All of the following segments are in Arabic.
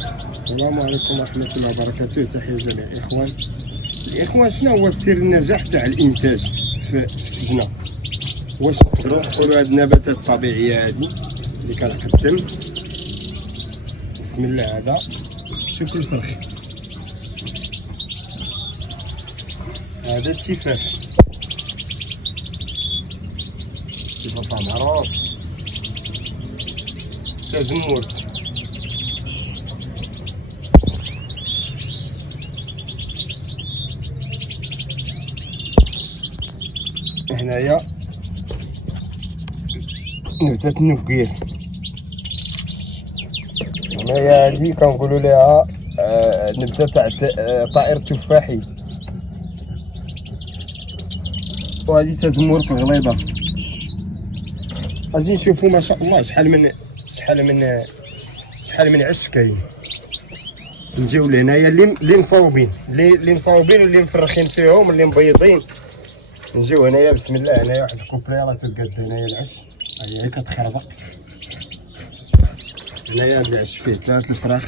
السلام عليكم ورحمة الله وبركاته. تحية جميع الإخوان. شنو هو سر النجاح تاع الإنتاج في السجنة؟ واش نقدروا نقولوا هاد النباتات الطبيعية هادي اللي كنقدم؟ بسم الله. هذا شوف الفرخ، هذا التفاح، تفاح معروف، تزمورت، هنايا نبتة النقير، هنايا هادي كنقولوا ليها نبتة تاع طائر التفاحي، وهادي تزمورت غليظة. غادي نشوفوا ما شاء الله شحال من عش كاين. نجيو لهنايا اللي مصاوبين واللي مفرخين فيهم اللي مبيضين. نجيو هنايا بسم الله. هنايا واحد الكوبلي راه تتقاد هنايا العش، هي كتخربق. هنايا هاد العش فيه 3 الفراخ،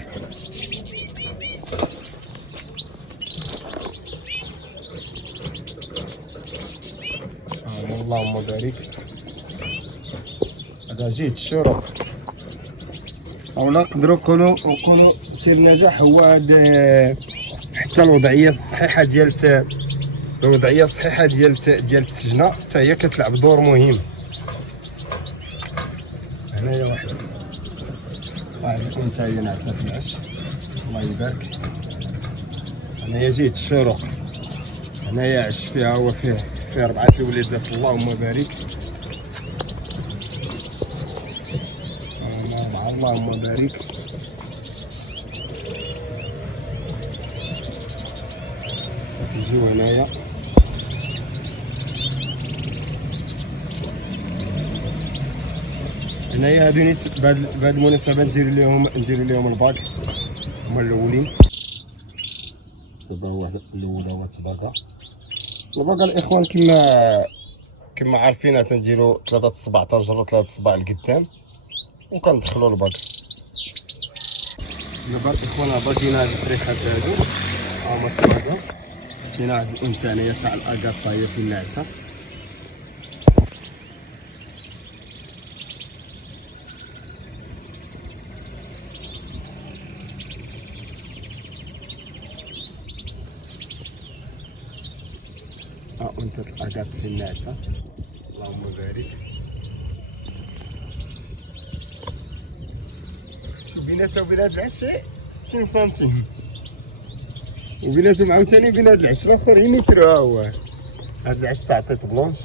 اللهم بارك. هذا جهة الشروق، اولا نقدروا نقولوا سر النجاح هو هاد حتى الوضعيه الصحيحه ديال السجنه حتى هي كتلعب دور مهم. هنايا واحد الانثى ناعسه في العش، الله يبارك. هنايا جهة الشروق، هنايا عش فيها، هو فيه 4 الوليدات، اللهم بارك. اللهم بارك. نجيو هنايا هادو نيت بهاد المناسبة نديرو ليهم الباك، هما الاولين. دابا هو الاولى هو تباقا الباقا. الاخوان كما عارفين تنديرو 3 صباع تنجرو 3 صباع لقدام وكندخلو الباك. دابا الاخوان باقينا هاد الفريخات هادو هما تباقا. كاينه واحد الانثى تاع الاكاطا هي في النعسه. انثى الاكاط في النعسه، اللهم بارك. بيناتها وبين هاد العش 60 سنتيم، وبيناتهم عاوتاني بين هاد العش الاخر متر. ها هو هاد العش تاع طيط بلونش.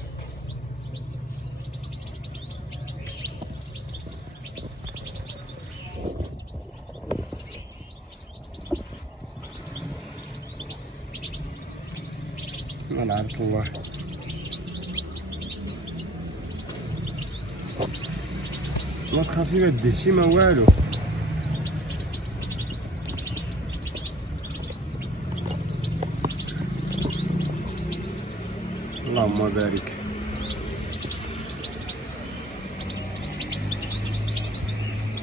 ما نعرف والله. ما تخافي ما ديرشي ما والو. اللهم بارك.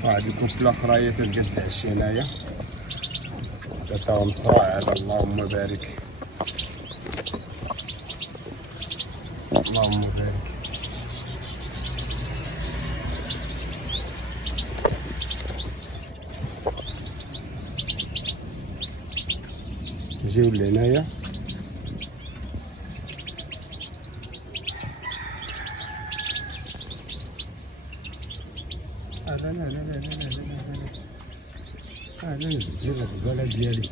واحد الكفله اخرى هي تتقاد العش هنايا، تا مصراع هذا، اللهم بارك. اللهم بارك. نجيو لهنايا لا نزل الغزاله ديالي.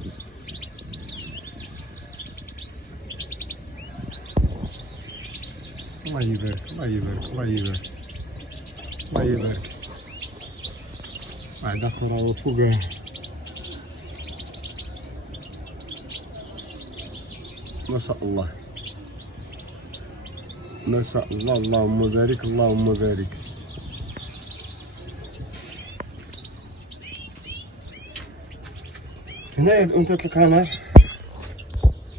الله يبارك الله يبارك الله يبارك الله يبارك. واحد اخر هو فوقه. ما شاء الله ما شاء الله، اللهم بارك اللهم بارك. هنايا انثى الكامير،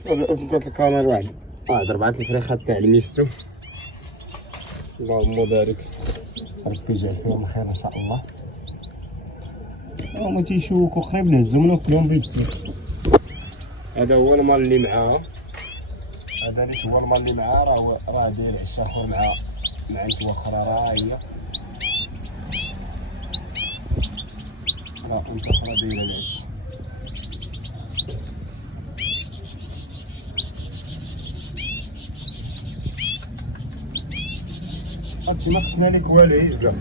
انثى الكامير واحد 4 الفريخات تاع الميستو، اللهم بارك. ربي يجعل فيهم الخير ان شاء الله. هما تيشوكو قريب نهزو منو كلهم بيدتي. هذا هو المال اللي معاه، هذا اللي هو المال اللي معاه، راه داير عشا اخر مع نتوى اخرى، راه هي راه انت اخرى دايره العش. هادشي ما قصنا لك والو، عيز كاع.